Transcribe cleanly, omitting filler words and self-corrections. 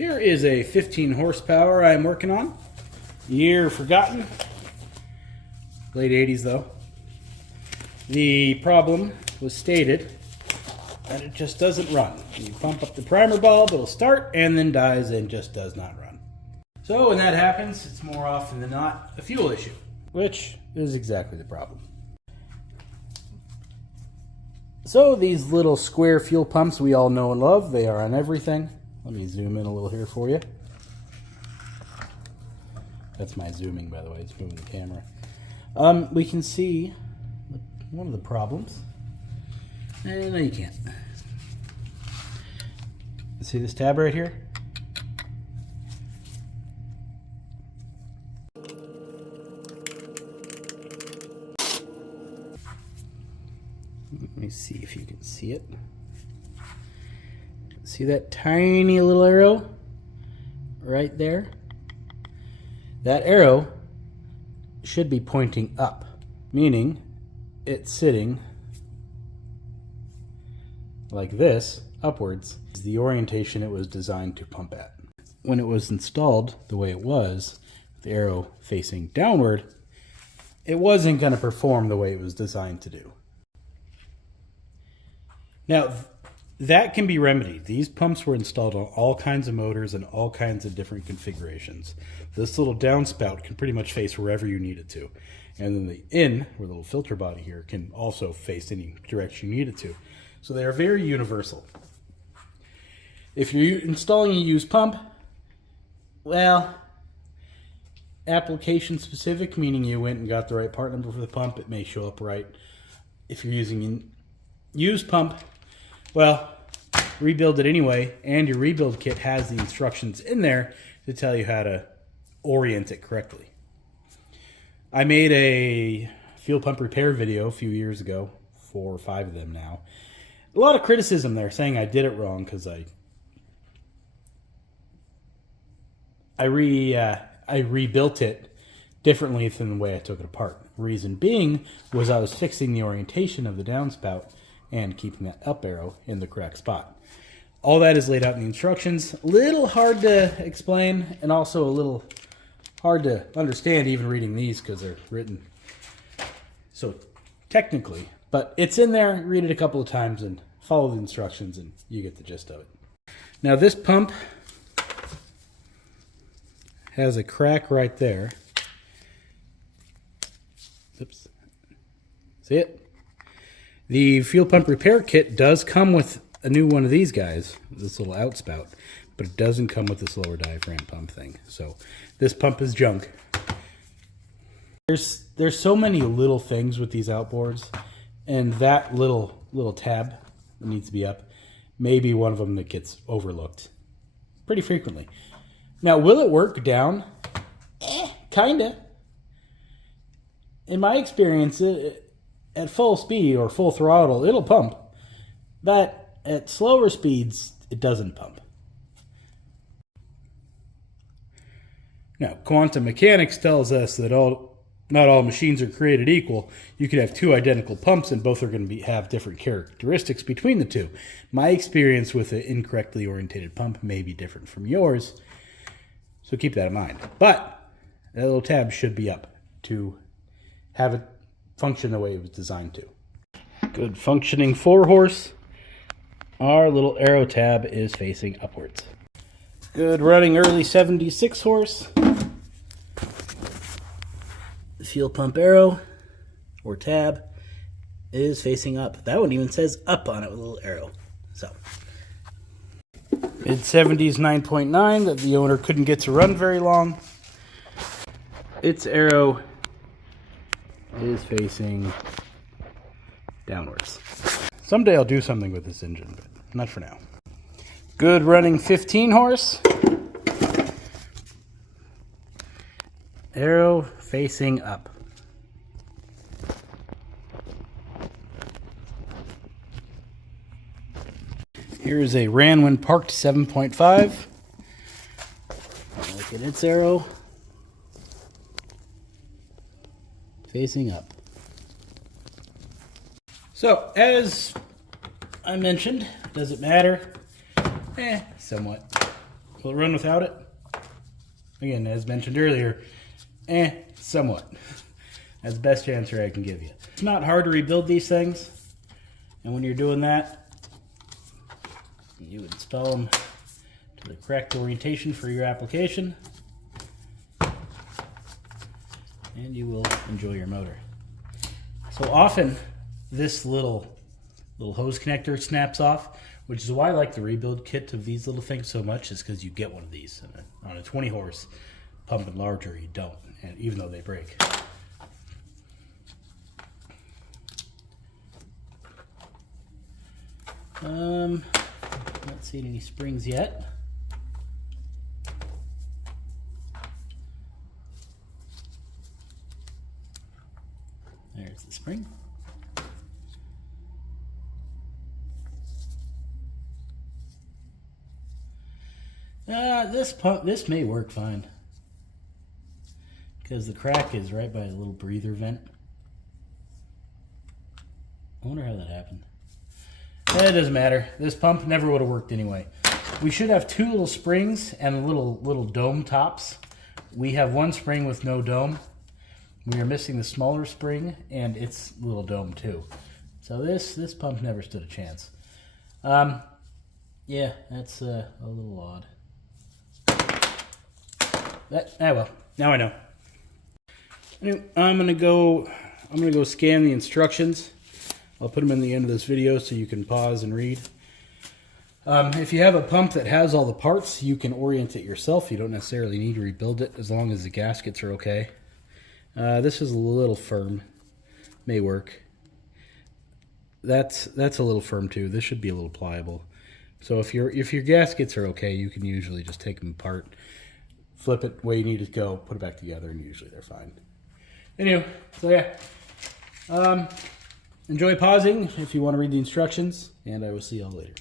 Here is a 15 horsepower I'm working on. Year forgotten. Late 80s though. The problem was stated that it just doesn't run. You pump up the primer bulb, it'll start and then dies and just does not run. So when that happens, it's more often than not a fuel issue, which is exactly the problem. So these little square fuel pumps we all know and love, they are on everything. Let me zoom in a little here for you. That's my zooming, by the way, it's moving the camera. We can see one of the problems. No, you can't. See this tab right here? Let me see if you can see it. See that tiny little arrow right there? That arrow should be pointing up, meaning it's sitting like this, upwards, is the orientation it was designed to pump at. When it was installed the way it was, the arrow facing downward, it wasn't going to perform the way it was designed to do. Now, that can be remedied. These pumps were installed on all kinds of motors and all kinds of different configurations. This little downspout can pretty much face wherever you need it to. And then the in, or the little filter body here, can also face any direction you need it to. So they are very universal. If you're installing a used pump, well, application specific, meaning you went and got the right part number for the pump, it may show up right. If you're using a used pump, well, rebuild it anyway, and your rebuild kit has the instructions in there to tell you how to orient it correctly. I made a fuel pump repair video a few years ago, 4 or 5 of them now. A lot of criticism there saying I did it wrong because I rebuilt it differently than the way I took it apart. Reason being was I was fixing the orientation of the downspout and keeping that up arrow in the correct spot. All that is laid out in the instructions. A little hard to explain and also a little hard to understand even reading these because they're written so technically. But it's in there, read it a couple of times and follow the instructions and you get the gist of it. Now this pump has a crack right there. Oops. See it? The fuel pump repair kit does come with a new one of these guys, this little outspout, but it doesn't come with this lower diaphragm pump thing. So this pump is junk. There's so many little things with these outboards, and that little tab that needs to be up may be one of them that gets overlooked pretty frequently. Now, will it work down? Kinda. In my experience, at full speed or full throttle, it'll pump. But at slower speeds, it doesn't pump. Now, quantum mechanics tells us that not all machines are created equal. You could have 2 identical pumps and both are going to have different characteristics between the 2. My experience with an incorrectly orientated pump may be different from yours, so keep that in mind. But that little tab should be up to have it function the way it was designed to. Good functioning 4-horse. Our little arrow tab is facing upwards. Good running early 76 horse. The fuel pump arrow or tab is facing up. That one even says up on it with a little arrow. So mid-70s 9.9 that the owner couldn't get to run very long. Its arrow is facing downwards. Someday I'll do something with this engine, but not for now. Good running 15 horse. Arrow facing up. Here is a ran when parked 7.5. Look at its arrow. Facing up. So, as I mentioned, does it matter? Somewhat. Will it run without it? Again, as mentioned earlier, somewhat. That's the best answer I can give you. It's not hard to rebuild these things, and when you're doing that, you install them to the correct orientation for your application, and you will enjoy your motor. So often, this little hose connector snaps off, which is why I like the rebuild kit of these little things so much, is because you get one of these. On a 20 horse pump and larger, you don't, and even though they break. Not seeing any springs yet. There's the spring. This may work fine because the crack is right by a little breather vent. I wonder how that happened. It doesn't matter. This pump never would have worked anyway. We should have two little springs and little dome tops. We have one spring with no dome. We are missing the smaller spring and its little dome too. So this pump never stood a chance. Yeah, that's a little odd. Well, now I know. Anyway, I'm gonna go scan the instructions. I'll put them in the end of this video so you can pause and read. If you have a pump that has all the parts, you can orient it yourself. You don't necessarily need to rebuild it as long as the gaskets are okay. This is a little firm. May work. That's a little firm too. This should be a little pliable. So if your gaskets are okay, you can usually just take them apart, flip it where you need it to go, put it back together, and usually they're fine. Anyway, so yeah. Enjoy pausing if you want to read the instructions, and I will see y'all later.